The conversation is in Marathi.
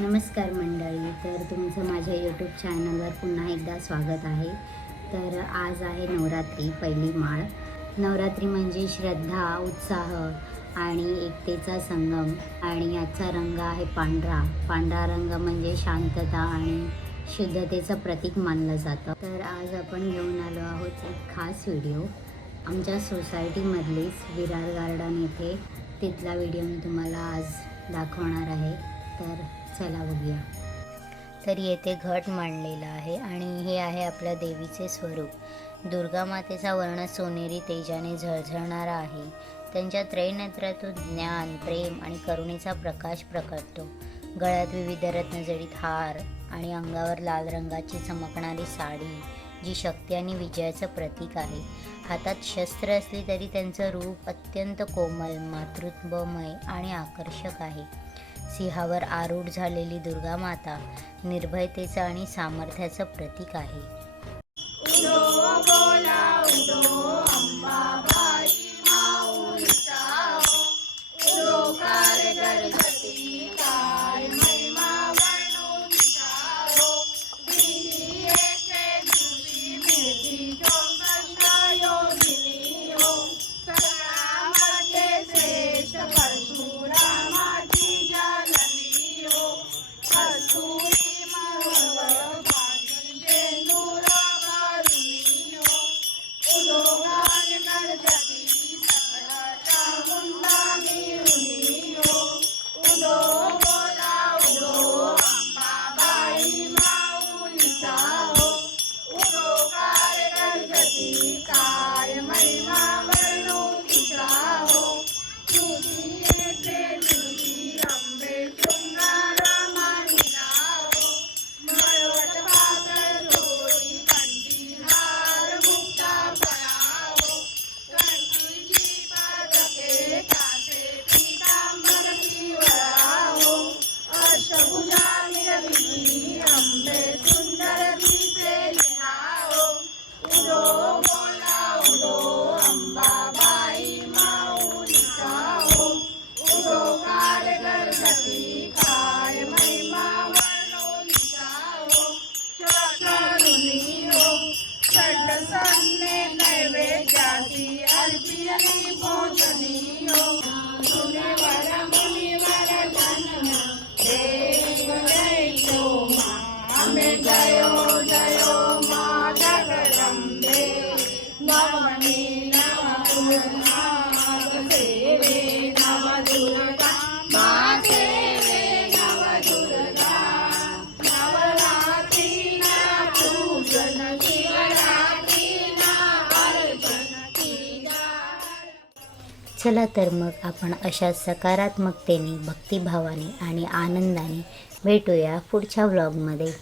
नमस्कार मंडळी तर तुमचं माझ्या यूट्यूब चॅनलवर पुन्हा एकदा स्वागत आहे. तर आज आहे नवरात्री पहिली माळ. नवरात्री म्हणजे श्रद्धा उत्साह आणि एकतेचा संगम. आणि याचा रंग आहे पांढरा. पांढरा रंग म्हणजे शांतता आणि शुद्धतेचं प्रतीक मानलं जातं. तर आज आपण घेऊन आलो आहोत एक खास व्हिडिओ. आमच्या सोसायटीमधलीच विरार गार्डन येथे. तिथला व्हिडिओ मी तुम्हाला आज दाखवणार आहे. तर चला बघूया. तर येथे घट मांडलेला आहे आणि हे आहे आपल्या देवीचे स्वरूप. दुर्गा मातेचा वर्ण सोनेरी तेजाने झळझळणारा आहे. त्यांच्या त्रैनेत्रातून ज्ञान प्रेम आणि करुणेचा प्रकाश प्रकटतो. गळ्यात विविध रत्नजडीत हार आणि अंगावर लाल रंगाची चमकणारी साडी जी शक्ती आणि विजयाचं प्रतीक आहे. हातात शस्त्र असली तरी त्यांचं रूप अत्यंत कोमल मातृत्वमय आणि आकर्षक आहे. सिंहावर आरूढ झालेली दुर्गा माता निर्भयतेचं आणि सामर्थ्याचं प्रतीक आहे. પ્રસન્ને નૈવેદ્યાસી અર્પિયની ભોજનીયો સુને વર મુનિ વર ધનના દેવ જયો માં. અમે જયો જયો માં જગદંબે નવની નવ चला तर मग आपण अशा सकारात्मकतेने भक्तिभावाने आणि आनंदाने भेटूया पुढच्या व्लॉगमध्ये